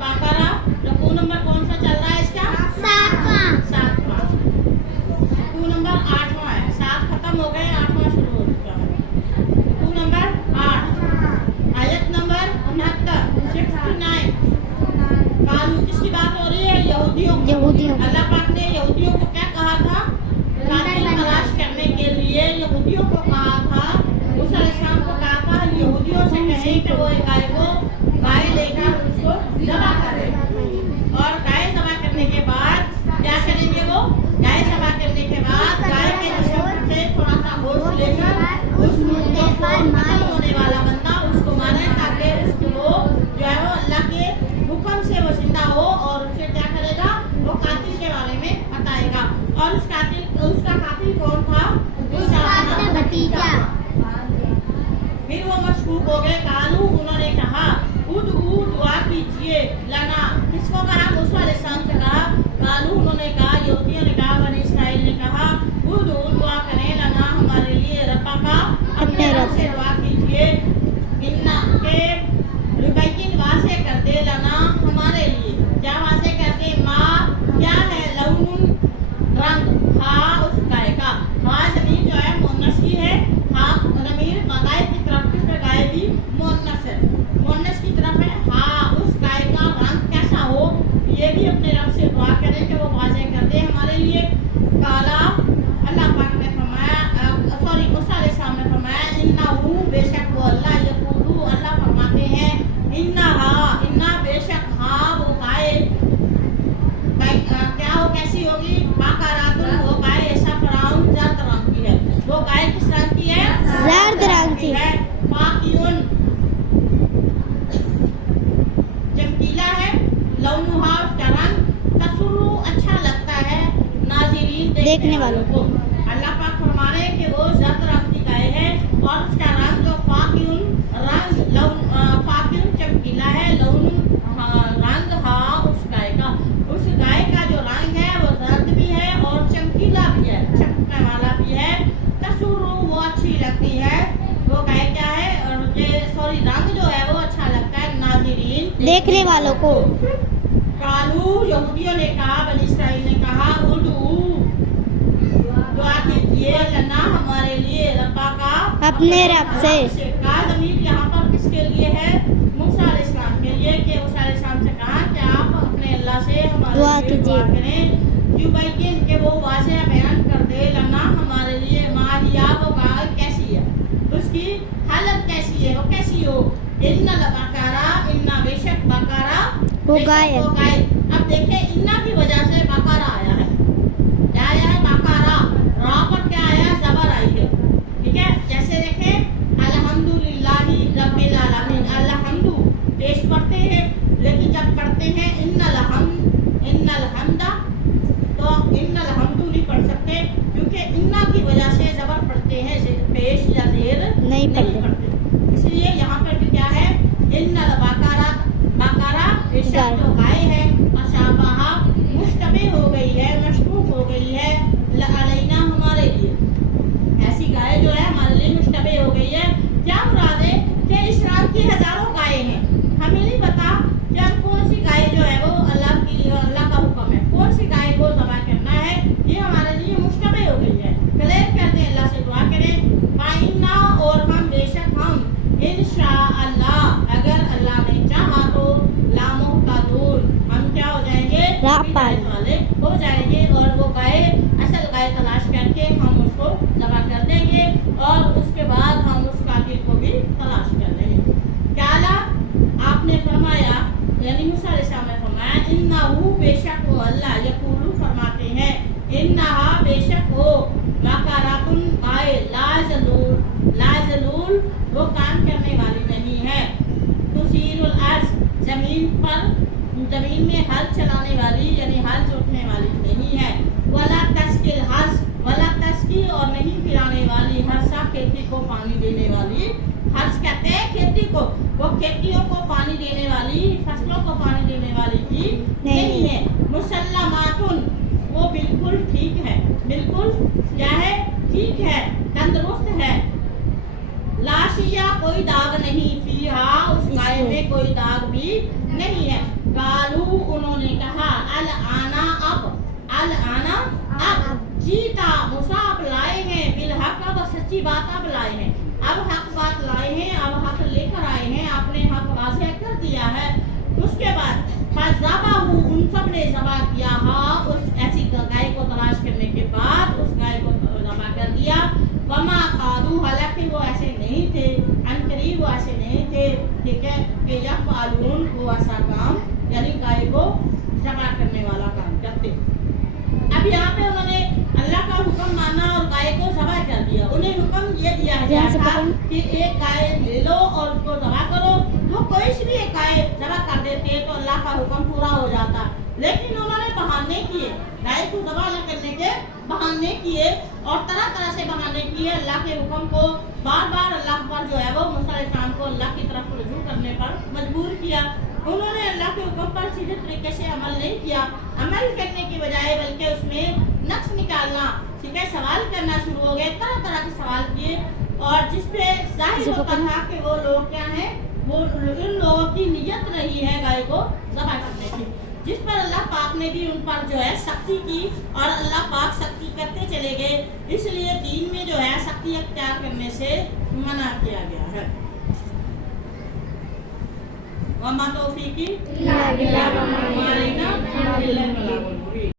बकरा, रकू नंबर कौन सा चल रहा है इसका? 7वां। रकू नंबर 8वां है। 7 खत्म हो गए, 8वां शुरू हो चुका है। रकू नंबर 8, आयत नंबर 69। कानून किसकी बात हो रही है? यहूदियों। अल्लाह पाक ने यहूदियों को क्या कहा था? कातिल तलाश करने के लिए यहूदियों को कहा था, मूसा अलैहिस्सलाम को कहा था यहूदियों से कहें कि वो एक गाय लेकर उसको ज़बह करें, और गाय ज़बह करने के बाद क्या करेंगे? वो गाय ज़बह करने के बाद गाय के जिस्म से थोड़ा सा गोश्त लेकर उस मुर्गे को कत्ल होने वाला बंदा उसको मारे, ताकि उसको जो है वो अल्लाह के हुक्म से वो जिंदा हो, और उससे क्या करेगा? वो कातिल के बारे में बताएगा। और उसका कातिल कौन था? उसका भतीजा। फिर वो मशकूक हो गए। कालू, उन्होंने कहा दुआ कीजिए लना। किसको कहा? मूसा अलैहिस्सलाम से कहा। कालू, उन्होंने कहा, यहूदियों ने कहा, बनी इसराइल ने कहा, दुआ करें लना, हमारे लिए, रब्बा का, अपने रब से दुआ कीजिए, इन्ना के रुबैयिन वासे कर दे लना, हमारे लिए। क्या वासे कर दे? माँ क्या है? लौनुन, रंग, हाँ उस गाय का। हाँ जमीन जो है मुन्नस की है, हाँ जमीन गाय की तरफ की, गाय भी मुन्नस है, मुन्नस की तरफ है। हाँ उस गाय का रंग कैसा हो, ये भी अपने रब से दुआ करें कि वो वाज़ेह कर दे हमारे लिए। काला, अल्लाह पाक ने फरमाया, सॉरी मूसा अलैहिस्सलाम ने फरमाया, इन्नहु, बेशक वो अल्लाह, यक़ूलु, अल्लाह फरमाते हैं, इन्ना बेशक हाँ वो गाय क्या हो, कैसी होगी? बाकारातुन, वो गाय ऐसा फराउन जर्द रंग की है। वो गाय किस रंग की है? जर्द रंग की है। फाकियुन, चमकीला है। लौनुहा, उसका रंग, तसुर्रु, अच्छा लगता है, नाज़िरीन, देखने वालों को। अल्लाह पाक फरमा रहे हैं कि वो जर्द रंग की गाय है, और उसका रंग जो फाकियुन, रंग, फाकियुन चमकीला है, लौनुन रंग, हाँ उस गाय का जो रंग है वो जर्द भी है और चमकीला भी है, चमकने वाला भी है। तसुर्रु, वो अच्छी लगती है, वो गाय क्या है? सॉरी रंग जो है वो अच्छा लगता है, नाज़िरीन, देखने वालों को। कालू, यहूदियों ने कहा, बनी इसराइल ने कहा, दुआ कीजिए लना, हमारे लिए, रब्बा का, अपने रब से। का ज़मीर यहाँ पर किसके लिए है? मूसा अलैहिस्सलाम के लिए, कि मूसा अलैहिस्सलाम से कहा कि आप अपने अल्लाह से हमारे दुआ लिए दुआ करें, युबैयिन, के वो वाज़ेह बयान कर दे लना, हमारे लिए, माहिया, वो गाय कैसी है, उसकी हालत कैसी है, वो कैसी हो। इन्ना बकरा, इन्ना बेशक बकरा, वो गाय है। अब देखें, इन्ना की वजह से बकरा आया है। क्या आया है? बकरा। रा पर क्या आया? ज़बर आई है। ठीक है, जैसे देखें, अल्हम्दुलिल्लाहि रब्बिल आलमीन, अल्हम्दु पेश पढ़ते हैं, लेकिन जब पढ़ते हैं इन्नल हम्दा, तो इन्नल हम्दु नहीं पढ़ सकते, क्योंकि इन्ना की वजह से ज़बर पढ़ते हैं, पेश या ज़ेर नहीं पढ़ते। इसलिए यहाँ पर भी क्या है? इन्नल बकरा, बेशक जो गाय है, अशाबहा, मुश्तबे हो गई है, मशकूक हो गई है, अलैना, हमारे लिए, ऐसी गाय जो है हमारे लिए मुश्तबे हो गई है। क्या मुराद है? कि इस रात की हजारों गायें हैं, हमें नहीं पता कि अब कौन सी गाय जो है वो अल्लाह का हुक्म है, कौन सी गाय को ज़बह करना है, ये हमारे लिए मुश्तबे हो गई है। क्लियर कर दें, अल्लाह से दुआ करें, फाइन्ना, और हम, बेशक हम, इंशाअल्लाह, अगर अल्लाह ने चाहा तो, लामुहतदून, हम क्या हो जाएंगे? वाले हो जाएंगे, और वो गाय, असल गाय तलाश करके हम उसको ज़बह कर देंगे, और उसके बाद हम उस कातिल को भी तलाश कर लेंगे। क्या आपने फरमाया, यानी मूसा अलैहिस्सलाम ने फरमाया, इन्नहु, बेशक वो अल्लाह, यक़ूलु, फरमाते हैं, इन्नहा, बेशक वो, बकरातुन, गाय, लाज़लूल, वो काम करने वाली नहीं है, तुसीरुल अर्ज़, जमीन में हल चलाने वाली, यानी हल जोतने वाली नहीं है, वला तस्किल हस, वला तस्की, और नहीं पिलाने वाली, हर्षा, खेती को पानी देने वाली, हर्ष कहते हैं खेती को, वो खेतियों को पानी देने वाली, फसलों को पानी देने वाली भी नहीं है। मुसल्लमातुन, वो बिल्कुल ठीक है, बिल्कुल क्या है? ठीक है, तंदुरुस्त है। लाशिया, कोई दाग नहीं, फीहा, उस गाय में कोई दाग भी नहीं है। बात अब लाए हैं, अब हक बात लाए हैं, अब हक लेकर आए हैं, आपने हक वाज़ेह कर दिया है। उसके बाद फज़बाहू, उन सब ने ज़बा किया, हाँ उस ऐसी गाय को तलाश करने के बाद उस गाय को ज़बा कर दिया। वमा कादू, हालांकि वो ऐसे नहीं थे, अनकरीब वो ऐसे नहीं थे, ठीक है, कि यफ़अलून, वो ऐसा काम यानी गाय को ज़बा करने वाला काम करते। अब यहाँ पे उन्होंने अल्लाह का हुक्म माना और गाय को ज़बा कर दिया। उन्हें हुक्म ये दिया गया था कि एक गाय ले लो और उसको ज़बा करो। वो कोई सी भी एक गाय ज़बा कर देते तो अल्लाह का हुक्म पूरा हो जाता, लेकिन उन्होंने बहाने किए, गाय को ज़बा न करने के बहाने किए और तरह तरह से बहाने किए। अल्लाह के हुक्म को बार बार अल्लाह पर जो है वो मूसा अलैहिस्सलाम को अल्लाह की तरफ रुजू करने पर मजबूर किया। उन्होंने अल्लाह के हुक्म पर सीधे तरीके से अमल नहीं किया, अमल करने की बजाय बल्कि उसमें नक्स निकालना, ठीक है, सवाल करना शुरू हो गए, तरह तरह के सवाल किए, और जिस पे जाहिर होता था कि वो लोग क्या हैं, वो उन लोगों की नियत रही है गाय को ज़बह करने की, जिस पर अल्लाह पाक ने भी उन पर जो है सख्ती की और अल्लाह पाक सख्ती करते चले गए। इसलिए दीन में जो है सख्ती अख्तियार करने से मना किया गया है। वमा तौफीकी इल्ला बिल्लाह, वमा अलैना इल्ला अल बलाग।